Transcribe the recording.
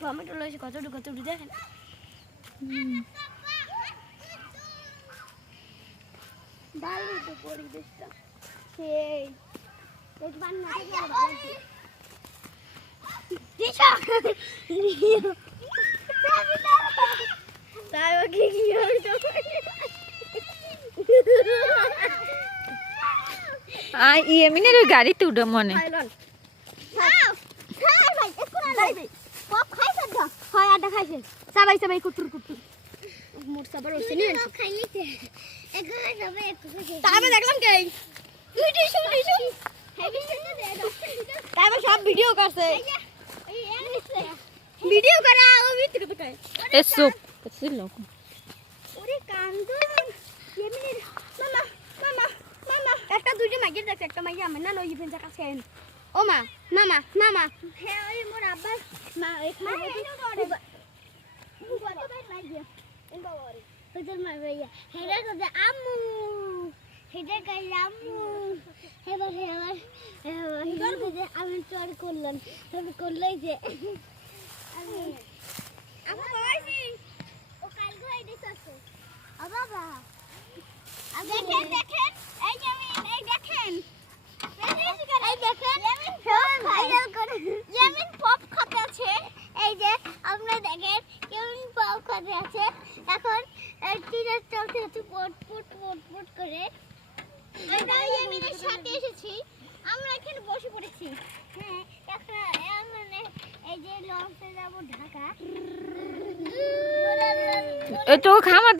Tomato লয়েছে কতটুকু কতটুকু দেখেন ভালো তো পরিবেশটা সেই এই বান্না ইয়েমিনের ওই গাড়িতে উঠো মনে কুটুর কুটুর। মোর চাবার হচ্ছে নি? তারপরে দেখলাম কে? উইটি শুন, শুন। তারপর সব ভিডিও করছে ভিডিও করা ওরে কান্দন এমনি মামা মামা মামা একটা দুইটা মাগিয়ে দেখছে একটা মাগিয়ে আমার না নই পেন কাছে ও মা মামা মামা হ্যাঁ ওই মোর আব্বা মা খাবে তোদের মা ভাইয়া হেরা তোদের আম্মু হেরা গাই আম্মু এবার এবার এবার আমি চর করলাম তবে করলাই যে আমি দেখেন দেখেন। এই যে এই দেখেন। এই দেখেন ভাইরাল করে। ইয়ামিন পপ খাতে আছে। এই যে আপনারা দেখেন কেমন পপ খাতে আছে। এখন টিচার চলতে হচ্ছে পট পট পট পট করে। আমরা ইয়ামিনের সাথে এসেছি। আমরা এখানে বসে পড়েছি। হ্যাঁ এখন মানে এই যে লঞ্চে যাব ঢাকা। Chỗ 看嘛